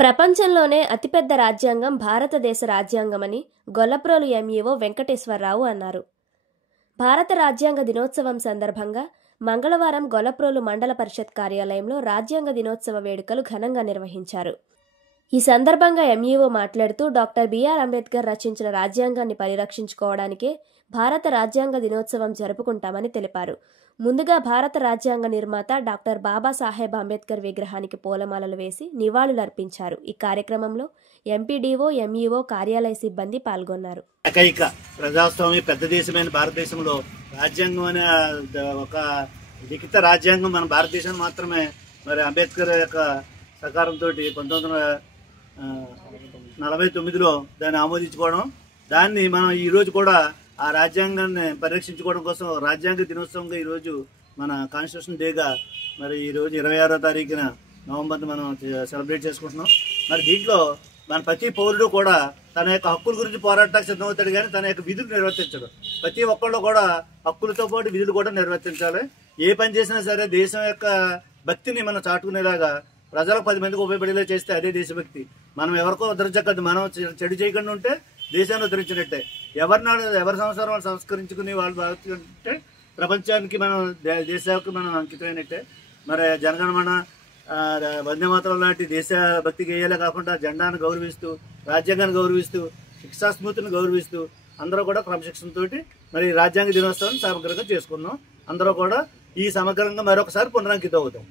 ప్రపంచంలోనే అతిపెద్ద రాజ్యాంగం భారతదేశ రాజ్యాంగమని గొల్లప్రోలు ఎంఈఓ వెంకటేశ్వరరావు అన్నారు. భారత రాజ్యాంగ దినోత్సవం సందర్భంగా మంగళవారం గొల్లప్రోలు మండల పరిషత్ కార్యాలయంలో రాజ్యాంగ దినోత్సవ వేడుకలు ఘనంగా నిర్వహించారు. ఈ సందర్భంగా ఎంఈఓ మాట్లాడుతూ డాక్టర్ బిఆర్ అంబేద్కర్ రచించిన రాజ్యాంగాన్ని పరిరక్షించుకోవడానికే భారత రాజ్యాంగ దినోత్సవం జరుపుకుంటామని తెలిపారు. ముందుగా భారత రాజ్యాంగ నిర్మాత డాక్టర్ బాబాసాహెబ్ అంబేద్కర్ విగ్రహానికి పూలమాలలు వేసి నివాళులర్పించారు. ఈ కార్యక్రమంలో ఎంపీడీఓ, ఎంఈఓ, కార్యాలయ సిబ్బంది పాల్గొన్నారు. ఏకైక ప్రజాస్వామ్య పెద్ద దేశమైన భారతదేశంలో రాజ్యాంగం అనే ఒక లిఖిత రాజ్యాంగం మన భారతదేశం మాత్రమే మరి అంబేద్కర్ యొక్క సహకారంతో 1949లో దాన్ని ఆమోదించుకోవడం, దాన్ని మనం ఈరోజు కూడా ఆ రాజ్యాంగాన్ని పరిరక్షించుకోవడం కోసం రాజ్యాంగ దినోత్సవంగా ఈరోజు మన కాన్స్టిట్యూషన్ డేగా మరి ఈరోజు 26వ తారీఖున నవంబర్ మనం సెలబ్రేట్ చేసుకుంటున్నాం. మరి దీంట్లో మన ప్రతి పౌరుడు కూడా తన యొక్క హక్కుల గురించి పోరాటానికి సిద్ధమవుతాడు, కానీ తన యొక్క విధులు నిర్వర్తించడు. ప్రతి ఒక్కళ్ళు కూడా హక్కులతో పాటు విధులు కూడా నిర్వర్తించాలి. ఏ పని చేసినా సరే దేశం యొక్క భక్తిని మనం చాటుకునేలాగా ప్రజలకు 10 మందికి ఉపయోగపడేలా చేస్తే అదే దేశభక్తి. మనం ఎవరికో ఉద్ధరించకద్దు, మనం చెడు చేయకుండా ఉంటే దేశాన్ని ఉద్ధరించినట్టే. ఎవరి సంవత్సరం వాళ్ళు సంస్కరించుకుని వాళ్ళు బాగుంటే ప్రపంచానికి మనం దేశానికి మనం అంకితమైనట్టే. మరి జనగణమన, వందేమాతరం లాంటి దేశభక్తి గేయాలే కాకుండా జెండాను గౌరవిస్తూ, రాజ్యాంగాన్ని గౌరవిస్తూ, శిక్షా స్మృతిని గౌరవిస్తూ అందరూ కూడా క్రమశిక్షణతో మరి రాజ్యాంగ దినోత్సవాన్ని సమగ్రంగా చేసుకున్నాం. అందరూ కూడా ఈ సమగ్రంగా మరొకసారి పునరంకితం అవుతాం.